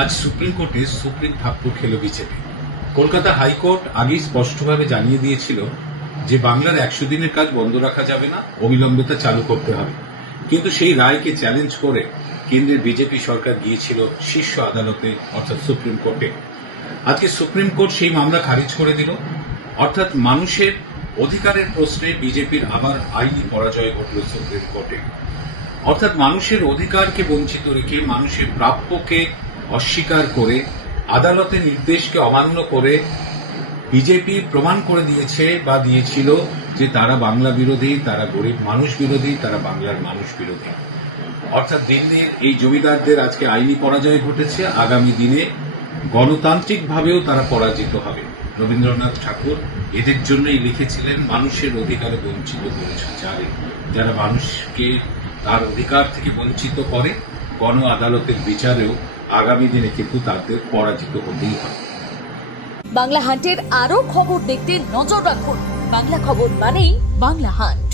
আজ সুপ্রিম কোর্টে সুপ্রিম থাপ্পড় খেল বিজেপি। কলকাতা হাইকোর্ট আগেই স্পষ্টভাবে জানিয়ে দিয়েছিল যে বাংলার 100 দিনের কাজ বন্ধ রাখা যাবে না, অবিলম্বে তা চালু করতে হবে। কিন্তু সেই রায়কে চ্যালেঞ্জ করে কেন্দ্রের বিজেপি সরকার গিয়েছিল শীর্ষ আদালতে অর্থাৎ সুপ্রিম কোর্টে। আজকে সুপ্রিম কোর্ট সেই মামলা খারিজ করে দিল। অর্থাৎ মানুষের অধিকারের প্রশ্নে বিজেপির আবার আইনি পরাজয় ঘটল সুপ্রিম কোর্টে। অর্থাৎ মানুষের অধিকারকে বঞ্চিত রেখে, মানুষের প্রাপ্যকে অস্বীকার করে, আদালতের নির্দেশকে অমান্য করে বিজেপি প্রমাণ করে দিয়েছে বা দিয়েছিল যে তারা বাংলা বিরোধী, তারা গরিব মানুষ বিরোধী, তারা বাংলার মানুষ বিরোধী। অর্থাৎ দিল্লির এই জমিদারদের আজকে আইনি পরাজয় ঘটেছে, আগামী দিনে গণতান্ত্রিকভাবেও তারা পরাজিত হবে। রবীন্দ্রনাথ ঠাকুর এদের জন্যই লিখেছিলেন, মানুষের অধিকারে বঞ্চিত করেছে যারা মানুষকে তার অধিকার থেকে বঞ্চিত করে, গণ আদালতের বিচারেও আগামী দিনে কিন্তু তাদের পরাজিত হতেই হবে। বাংলা হান্টের আরো খবর দেখতে নজর রাখুন। বাংলা খবর মানেই বাংলা হান্ট।